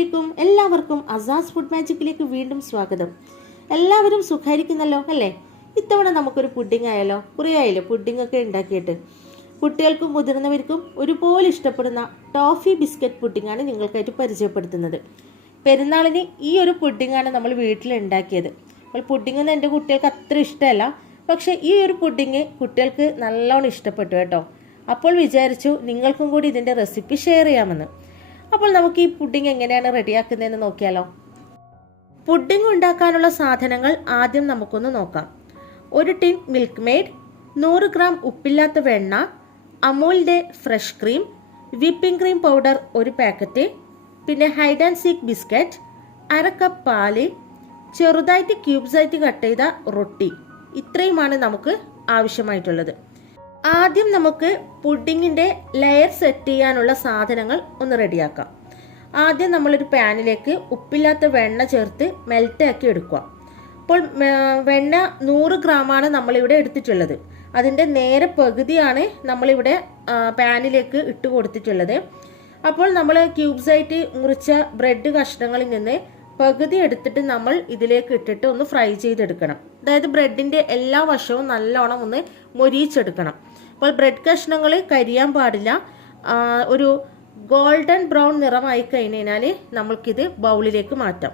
അസ്സലാമലൈക്കും. എല്ലാവർക്കും അസാസ് ഫുഡ് മാജിക്കിലേക്ക് വീണ്ടും സ്വാഗതം. എല്ലാവരും സുഖമായിരിക്കുന്നല്ലോ അല്ലേ? ഇത്തവണ നമുക്കൊരു പുഡിംഗ് ആയാലോ? കുറേ ആയല്ലോ പുഡിംഗ് ഒക്കെ ഉണ്ടാക്കിയിട്ട്. കുട്ടികൾക്കും മുതിർന്നവർക്കും ഒരുപോലെ ഇഷ്ടപ്പെടുന്ന ടോഫി ബിസ്ക്കറ്റ് പുഡിംഗാണ് നിങ്ങൾക്കായിട്ട് പരിചയപ്പെടുത്തുന്നത്. പെരുന്നാളിന് ഈ ഒരു പുഡിംഗാണ് നമ്മൾ വീട്ടിൽ ഉണ്ടാക്കിയത്. അപ്പോൾ പുഡിംഗ് ഒന്നും എൻ്റെ കുട്ടികൾക്ക് അത്ര ഇഷ്ടമല്ല, പക്ഷേ ഈ ഒരു പുഡിംഗ് കുട്ടികൾക്ക് നല്ലോണം ഇഷ്ടപ്പെട്ടു കേട്ടോ. അപ്പോൾ വിചാരിച്ചു നിങ്ങൾക്കും കൂടി ഇതിൻ്റെ റെസിപ്പി ഷെയർ ചെയ്യാമെന്ന്. അപ്പോൾ നമുക്ക് ഈ പുഡിംഗ് എങ്ങനെയാണ് റെഡിയാക്കുന്നതെന്ന് നോക്കിയാലോ. പുഡിംഗ് ഉണ്ടാക്കാനുള്ള സാധനങ്ങൾ ആദ്യം നമുക്കൊന്ന് നോക്കാം. ഒരു ടിൻ മിൽക്ക് മെയ്ഡ്, 100 ഗ്രാം ഉപ്പില്ലാത്ത വെണ്ണ, അമൂലിൻ്റെ fresh cream, whipping cream powder 1 packet, പിന്നെ Hide and Seek biscuit, 1/2 cup പാല്, ചെറുതായിട്ട് ക്യൂബ്സായിട്ട് കട്ട് ചെയ്ത റൊട്ടി. ഇത്രയുമാണ് നമുക്ക് ആവശ്യമായിട്ടുള്ളത്. ആദ്യം നമുക്ക് പുഡിങ്ങിൻ്റെ ലെയർ സെറ്റ് ചെയ്യാനുള്ള സാധനങ്ങൾ ഒന്ന് റെഡിയാക്കാം. ആദ്യം നമ്മളൊരു പാനിലേക്ക് ഉപ്പില്ലാത്ത വെണ്ണ ചേർത്ത് മെൽറ്റാക്കി എടുക്കുക. അപ്പോൾ വെണ്ണ 100 ഗ്രാമാണ് നമ്മളിവിടെ എടുത്തിട്ടുള്ളത്. അതിൻ്റെ നേരെ പകുതിയാണ് നമ്മളിവിടെ പാനിലേക്ക് ഇട്ട് കൊടുത്തിട്ടുള്ളത്. അപ്പോൾ നമ്മൾ ക്യൂബ്സായിട്ട് മുറിച്ച ബ്രെഡ് കഷ്ണങ്ങളിൽ നിന്ന് പകുതി എടുത്തിട്ട് നമ്മൾ ഇതിലേക്ക് ഇട്ടിട്ട് ഒന്ന് ഫ്രൈ ചെയ്തെടുക്കണം. അതായത് ബ്രെഡിൻ്റെ എല്ലാ വശവും നല്ലോണം ഒന്ന് മൊരിയിച്ചെടുക്കണം. അപ്പോൾ ബ്രെഡ് കഷ്ണങ്ങൾ കരിയാൻ പാടില്ല. ഒരു ഗോൾഡൻ ബ്രൗൺ നിറമായി കഴിഞ്ഞാൽ നമ്മൾക്കിത് ബൗളിലേക്ക് മാറ്റാം.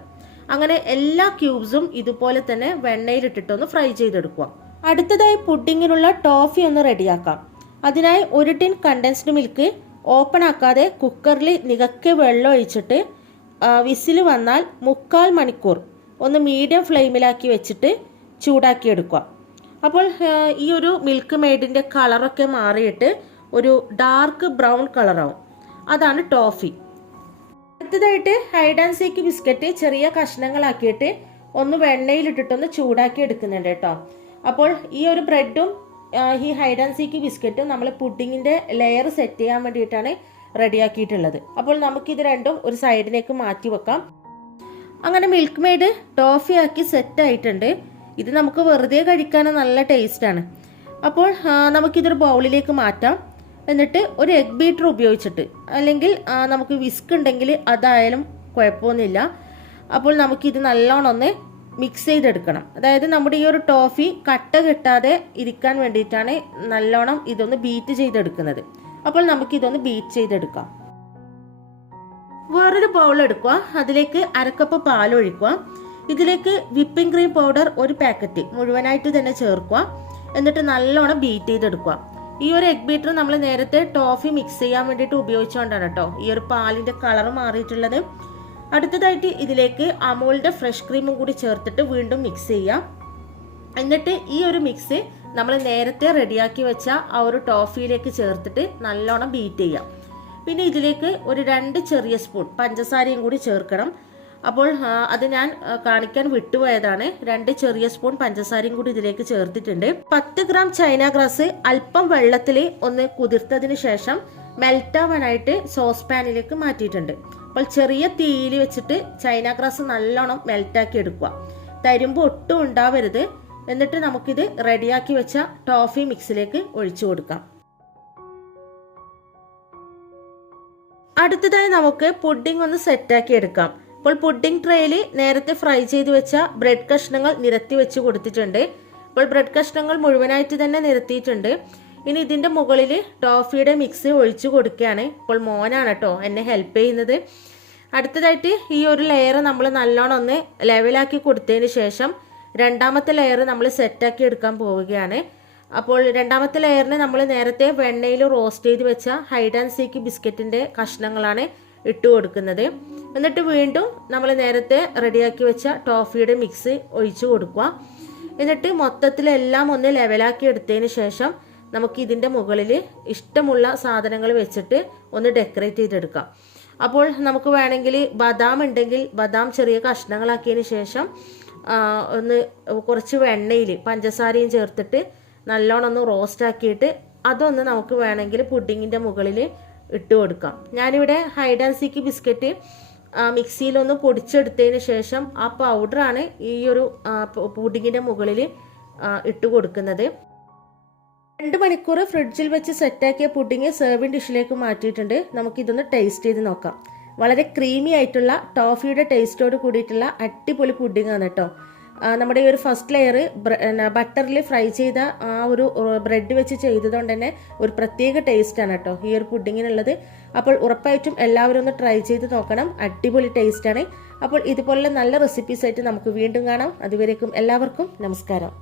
അങ്ങനെ എല്ലാ ക്യൂബ്സും ഇതുപോലെ തന്നെ വെണ്ണയിലിട്ടിട്ടൊന്ന് ഫ്രൈ ചെയ്തെടുക്കുക. അടുത്തതായി പുഡിങ്ങിനുള്ള ടോഫി ഒന്ന് റെഡിയാക്കാം. അതിനായി 1 ടിൻ കണ്ടൻസ്ഡ് മിൽക്ക് ഓപ്പൺ ആക്കാതെ കുക്കറിൽ നികക്കെ വെള്ളം ഒഴിച്ചിട്ട് വിസിൽ വന്നാൽ 3/4 മണിക്കൂർ ഒന്ന് മീഡിയം ഫ്ലെയിമിലാക്കി വെച്ചിട്ട് ചൂടാക്കിയെടുക്കുക. അപ്പോൾ ഈ ഒരു മിൽക്ക് മെയ്ഡിൻ്റെ കളറൊക്കെ മാറിയിട്ട് ഒരു ഡാർക്ക് ബ്രൗൺ കളറാവും. അതാണ് ടോഫി. അടുത്തതായിട്ട് ഹൈഡ് ആൻഡ് സീക്ക് ബിസ്ക്കറ്റ് ചെറിയ കഷ്ണങ്ങളാക്കിയിട്ട് ഒന്ന് വെണ്ണയിലിട്ടിട്ടൊന്ന് ചൂടാക്കി എടുക്കുന്നുണ്ട് കേട്ടോ. അപ്പോൾ ഈ ഒരു ബ്രെഡും ഈ ഹൈഡ് ആൻഡ് സീക്ക് ബിസ്ക്കറ്റും നമ്മൾ പുഡിങ്ങിൻ്റെ ലെയർ സെറ്റ് ചെയ്യാൻ വേണ്ടിയിട്ടാണ് റെഡിയാക്കിയിട്ടുള്ളത്. അപ്പോൾ നമുക്കിത് രണ്ടും ഒരു സൈഡിലേക്ക് മാറ്റി വെക്കാം. അങ്ങനെ മിൽക്ക് മെയ്ഡ് ടോഫി ആക്കി സെറ്റ് ആയിട്ടുണ്ട്. ഇത് നമുക്ക് വെറുതെ കഴിക്കാൻ നല്ല ടേസ്റ്റാണ്. അപ്പോൾ നമുക്കിതൊരു ബൗളിലേക്ക് മാറ്റാം. എന്നിട്ട് ഒരു എഗ് ബീറ്റർ ഉപയോഗിച്ചിട്ട്, അല്ലെങ്കിൽ നമുക്ക് വിസ്ക് ഉണ്ടെങ്കിൽ അതായാലും കുഴപ്പമൊന്നുമില്ല. അപ്പോൾ നമുക്കിത് നല്ലോണം ഒന്ന് മിക്സ് ചെയ്തെടുക്കണം. അതായത് നമ്മുടെ ഈ ഒരു ടോഫി കട്ട കെട്ടാതെ ഇരിക്കാൻ വേണ്ടിയിട്ടാണ് നല്ലോണം ഇതൊന്ന് ബീറ്റ് ചെയ്തെടുക്കുന്നത്. അപ്പോൾ നമുക്കിതൊന്ന് ബീറ്റ് ചെയ്തെടുക്കാം. വേറൊരു ബൗൾ എടുക്കുക. അതിലേക്ക് 1/2 കപ്പ് പാൽ ഒഴിക്കുക. ഇതിലേക്ക് വിപ്പിംഗ് ക്രീം പൗഡർ 1 പാക്കറ്റ് മുഴുവനായിട്ട് തന്നെ ചേർക്കുക. എന്നിട്ട് നല്ലോണം ബീറ്റ് ചെയ്തെടുക്കുക. ഈ ഒരു എഗ് ബീറ്റർ നമ്മൾ നേരത്തെ ടോഫി മിക്സ് ചെയ്യാൻ വേണ്ടിയിട്ട് ഉപയോഗിച്ചുകൊണ്ടാണ് കേട്ടോ ഈ ഒരു പാലിൻ്റെ കളർ മാറിയിട്ടുള്ളത്. അടുത്തതായിട്ട് ഇതിലേക്ക് അമൂലിൻ്റെ ഫ്രഷ് ക്രീമും കൂടി ചേർത്തിട്ട് വീണ്ടും മിക്സ് ചെയ്യാം. എന്നിട്ട് ഈ ഒരു മിക്സ് നമ്മൾ നേരത്തെ റെഡിയാക്കി വെച്ച ആ ഒരു ടോഫിയിലേക്ക് ചേർത്തിട്ട് നല്ലോണം ബീറ്റ് ചെയ്യാം. പിന്നെ ഇതിലേക്ക് ഒരു 2 ചെറിയ സ്പൂൺ പഞ്ചസാരയും കൂടി ചേർക്കണം. അപ്പോൾ അത് ഞാൻ കാണിക്കാൻ വിട്ടുപോയതാണ്. 2 ചെറിയ സ്പൂൺ പഞ്ചസാരയും കൂടി ഇതിലേക്ക് ചേർത്തിട്ടുണ്ട്. 10 ഗ്രാം ചൈന ഗ്രാസ് അല്പം വെള്ളത്തിൽ ഒന്ന് കുതിർത്തതിന് ശേഷം മെൽറ്റാവാനായിട്ട് സോസ് പാനിലേക്ക് മാറ്റിയിട്ടുണ്ട്. അപ്പോൾ ചെറിയ തീയിൽ വെച്ചിട്ട് ചൈന ഗ്രാസ് നല്ലോണം മെൽറ്റാക്കി എടുക്കുക. തരുമ്പ് ഒട്ടും ഉണ്ടാവരുത്. എന്നിട്ട് നമുക്കിത് റെഡിയാക്കി വെച്ച ടോഫി മിക്സിലേക്ക് ഒഴിച്ചു കൊടുക്കാം. അടുത്തതായി നമുക്ക് പുഡിംഗ് ഒന്ന് സെറ്റാക്കി എടുക്കാം. ഇപ്പോൾ പുഡിംഗ് ട്രേയിൽ നേരത്തെ ഫ്രൈ ചെയ്ത് വെച്ച ബ്രെഡ് കഷ്ണങ്ങൾ നിരത്തി വെച്ച് കൊടുത്തിട്ടുണ്ട്. ഇപ്പോൾ ബ്രെഡ് കഷ്ണങ്ങൾ മുഴുവനായിട്ട് തന്നെ നിരത്തിയിട്ടുണ്ട്. ഇനി ഇതിൻ്റെ മുകളിൽ ടോഫിയുടെ മിക്സ് ഒഴിച്ചു കൊടുക്കുകയാണ്. ഇപ്പോൾ മോനാണ് കേട്ടോ എന്നെ ഹെൽപ്പ് ചെയ്യുന്നത്. അടുത്തതായിട്ട് ഈ ഒരു ലെയർ നമ്മൾ നല്ലോണം ഒന്ന് ലെവലാക്കി കൊടുത്തതിന് ശേഷം രണ്ടാമത്തെ ലെയർ നമ്മൾ സെറ്റാക്കി എടുക്കാൻ പോവുകയാണ്. അപ്പോൾ രണ്ടാമത്തെ ലെയറിന് നമ്മൾ നേരത്തെ വെണ്ണയിൽ റോസ്റ്റ് ചെയ്ത് വെച്ച ഹൈഡ് ആൻഡ് സീക്ക് ബിസ്ക്കറ്റിൻ്റെ കഷ്ണങ്ങളാണ് ഇട്ട് കൊടുക്കുന്നത്. എന്നിട്ട് വീണ്ടും നമ്മൾ നേരത്തെ റെഡിയാക്കി വെച്ച ടോഫിയുടെ മിക്സ് ഒഴിച്ചു കൊടുക്കുക. എന്നിട്ട് മൊത്തത്തിലെല്ലാം ഒന്ന് ലെവലാക്കി എടുത്തതിന് ശേഷം നമുക്ക് ഇതിൻ്റെ മുകളിൽ ഇഷ്ടമുള്ള സാധനങ്ങൾ വെച്ചിട്ട് ഒന്ന് ഡെക്കറേറ്റ് ചെയ്തെടുക്കാം. അപ്പോൾ നമുക്ക് വേണമെങ്കിൽ ബദാം ഉണ്ടെങ്കിൽ ബദാം ചെറിയ കഷ്ണങ്ങളാക്കിയതിന് ശേഷം ഒന്ന് കുറച്ച് വെണ്ണയിൽ പഞ്ചസാരയും ചേർത്തിട്ട് നല്ലോണം ഒന്ന് റോസ്റ്റ് ആക്കിയിട്ട് അതൊന്ന് നമുക്ക് വേണമെങ്കിൽ പുഡിങ്ങിൻ്റെ മുകളിൽ ഇട്ട് കൊടുക്കാം. ഞാനിവിടെ ഹൈഡ് ആൻഡ് സീക്ക് ബിസ്ക്കറ്റ് മിക്സിയിലൊന്ന് പൊടിച്ചെടുത്തതിന് ശേഷം ആ പൗഡറാണ് ഈ ഒരു പുഡിങ്ങിൻ്റെ മുകളിൽ ഇട്ട് കൊടുക്കുന്നത്. 2 മണിക്കൂർ ഫ്രിഡ്ജിൽ വെച്ച് സെറ്റാക്കിയ പുഡിങ് സെർവിങ് ഡിഷിലേക്ക് മാറ്റിയിട്ടുണ്ട്. നമുക്കിതൊന്ന് ടേസ്റ്റ് ചെയ്ത് നോക്കാം. വളരെ ക്രീമി ആയിട്ടുള്ള ടോഫിയുടെ ടേസ്റ്റോട് കൂടിയിട്ടുള്ള അടിപൊളി പുഡിങ്ങാണ് കേട്ടോ. നമ്മുടെ ഈ ഒരു ഫസ്റ്റ് ലെയർ ബട്ടറിൽ ഫ്രൈ ചെയ്ത ആ ഒരു ബ്രെഡ് വെച്ച് ചെയ്തതുകൊണ്ട് തന്നെ ഒരു പ്രത്യേക ടേസ്റ്റാണ് കേട്ടോ ഈ ഒരു പുഡിങ്ങിനുള്ളത്. അപ്പോൾ ഉറപ്പായിട്ടും എല്ലാവരും ഒന്ന് ട്രൈ ചെയ്ത് നോക്കണം, അടിപൊളി ടേസ്റ്റാണ്. അപ്പോൾ ഇതുപോലെ നല്ല റെസിപ്പീസ് ആയിട്ട് നമുക്ക് വീണ്ടും കാണാം. അതുവരേക്കും എല്ലാവർക്കും നമസ്കാരം.